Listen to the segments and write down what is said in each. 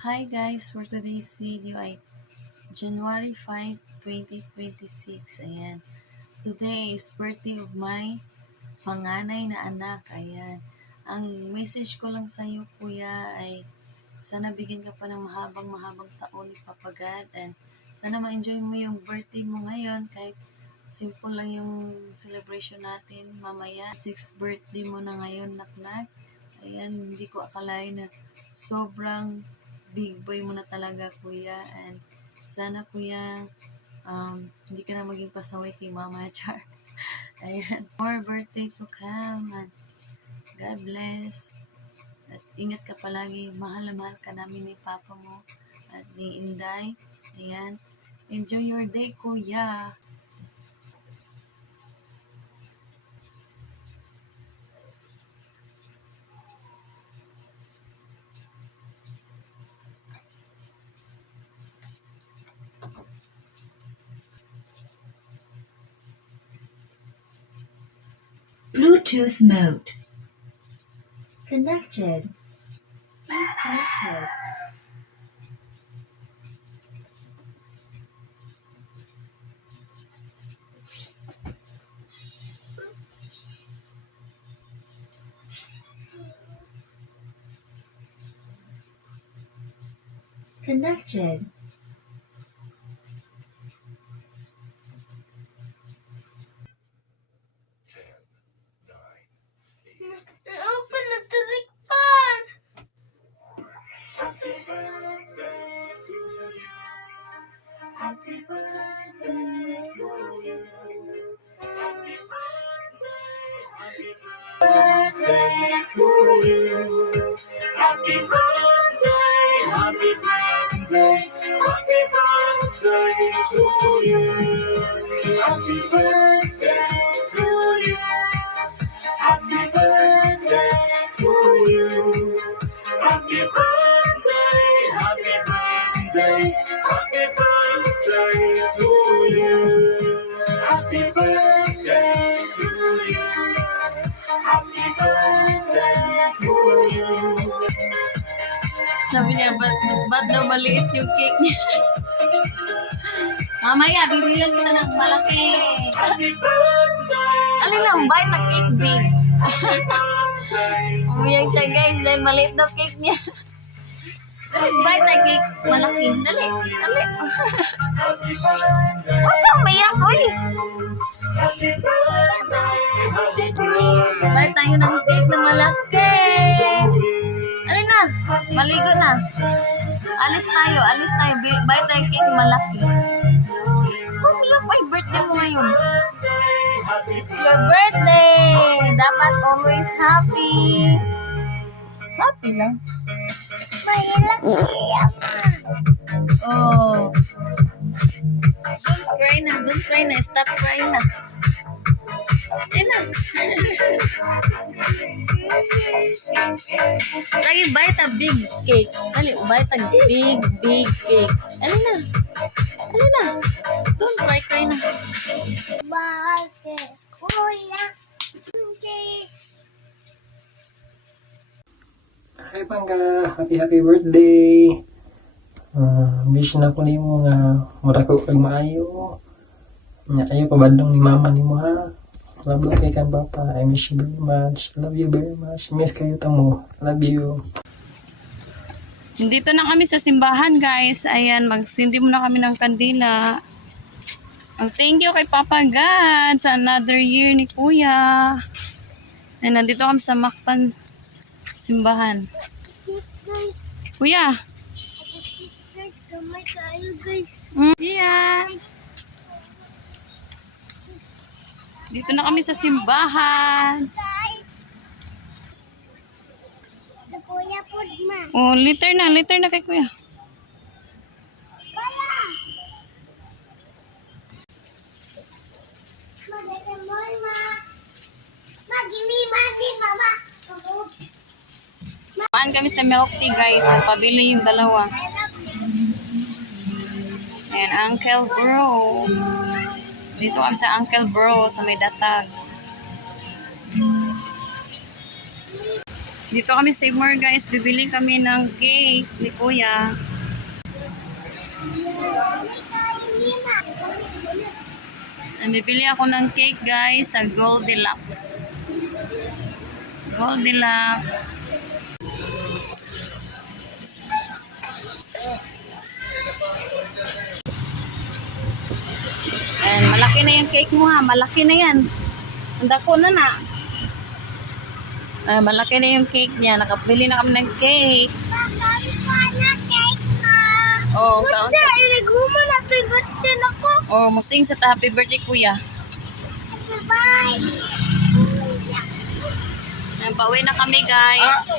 Hi guys, for today's video ay January 5, 2026. Ayan. Today is birthday of my panganay na anak. Ayan. Ang message ko lang sa iyo, kuya, ay sana bigyan ka pa ng mahabang taon ni Papa God, and sana ma-enjoy mo yung birthday mo ngayon kahit simple lang yung celebration natin mamaya. 6th birthday mo na ngayon, naknak. Ayan, hindi ko akalain na sobrang big boy mo na talaga, kuya. And sana, kuya, hindi ka na maging pasaway kay Mama Char. Ayan, more birthday to come. And God bless. At ingat ka palagi. Mahal na mahal ka namin ni Papa mo at ni Inday. Ayan. Enjoy your day, kuya. Bluetooth mode. Connected. Connected. Connected. Open the telephone. Happy birthday to you. Happy birthday to you. Happy birthday, happy birthday, happy birthday to you. Happy birthday to you. Happy birthday to you. Happy birthday, happy birthday, happy birthday to you. Happy birthday to you. Happy birthday to you. Sabi niya, ba't daw maliit yung cake niya? Mamaya, bibilan kita ng malaki. Happy birthday. Alin lang, bite na cake big. Umuyag siya, guys, dahil maliit daw cake niya. Dali, bite na cake malaki. Dali, dali. Happy birthday. Huwag kang umiyak, uy. Happy birthday. Happy birthday. Bite tayo ng cake na malaki. Alin na, maligo na. Alis tayo. Bite tayo cake malaki. Umiyak, uy, birthday mo ngayon. It's your birthday. Dapat always happy. Happy lang. Mahirap siya, Oh. Don't cry na. Stop crying na. Ayun na. Lagi bite a big cake. Dali, bite a big cake. Alin na. Don't cry na. Bakit? Kuya. Hi Pangga, happy birthday. Wish na ko nimo nga marako kag maayo. Nya ayo pabadlong ni mama nimo ha. Love kay kan papa. I miss you very much. Love you very much. Miss kayo tamo. Love you. Dito na kami sa simbahan, guys. Ayan, magsindi muna kami ng kandila. Ang thank you kay Papa God sa another year ni Kuya. Ayan, nandito kami sa Mactan simbahan. Kuya. Guys, kamay tayo, guys. Yeah. Dito na kami sa simbahan. The kuya po, ma. Oh, liter na kay Kuya. Maan kami sa milk tea, guys. Nagpabili yung dalawa. Ayan, Uncle Bro. Dito kami sa Uncle Bro sa may datag. Dito kami sa Save More guys. Bibili kami ng cake ni Kuya. Bibili ako ng cake guys sa Goldilocks. Goldilocks. And malaki na yung cake mo ha. Malaki na yan. Ang dako na na. Malaki na yung cake niya. Nakabili na kami ng cake. Oh, Kasi inaguma na pingutin ako. Oh, musing sa happy birthday kuya. Bye. Pauwi na kami guys.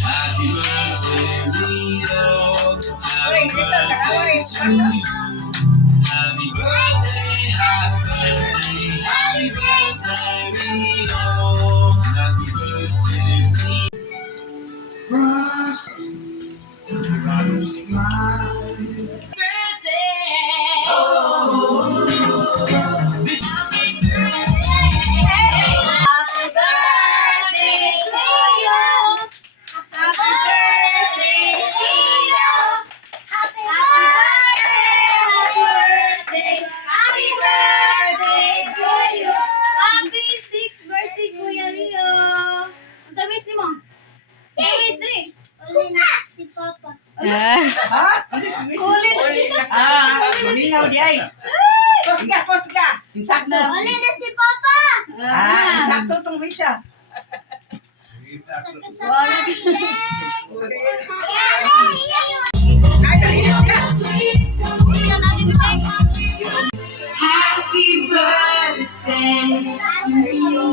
Happy birthday, Rio. Happy birthday to you. Happy birthday, happy birthday, happy birthday, Rio. Happy birthday, Rio. Rise. Happy birthday to you. Happy birthday to you. Happy birthday. Happy birthday to you. Happy 6th birthday Kuya Rio. Sa wish ni mo? Sa wish ni. Si Papa. Kulit. Malinaw di ay. Posga, posga. Insakto. Uli na si Papa. Insakto tong wisya. Sa kasama. Ay, dali na siya. Happy birthday to you.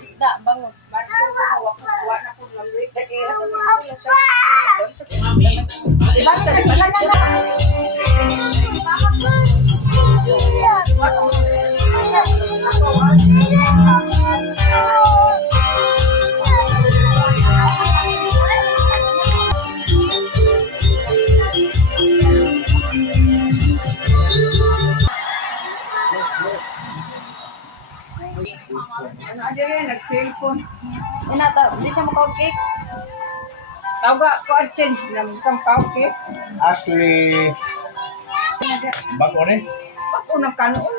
Isda, bangus. Ano aja rin, nag-cellphone. Di siya makag-cake. Tawag ko adsen ng kampaw ke. Ashley bago ni Ako ng kanon.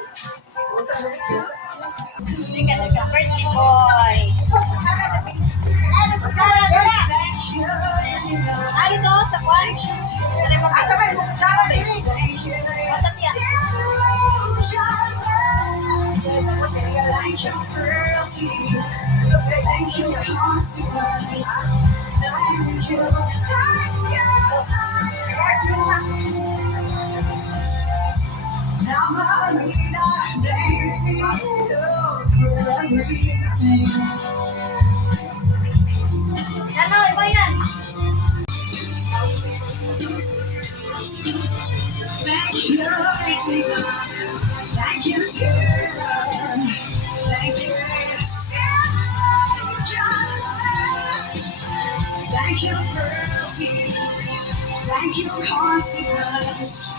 Tingnan ka, birthday boy. Ay, ito, sa kwan. Asa ka mo sama dili. Thank you, consequence. Thank you. Now Marina, thank you for everything. Ano, iba yan. Thank you, thank you, Tara. Thank you, Sarah. Thank you, Bertie. Thank you, consequence.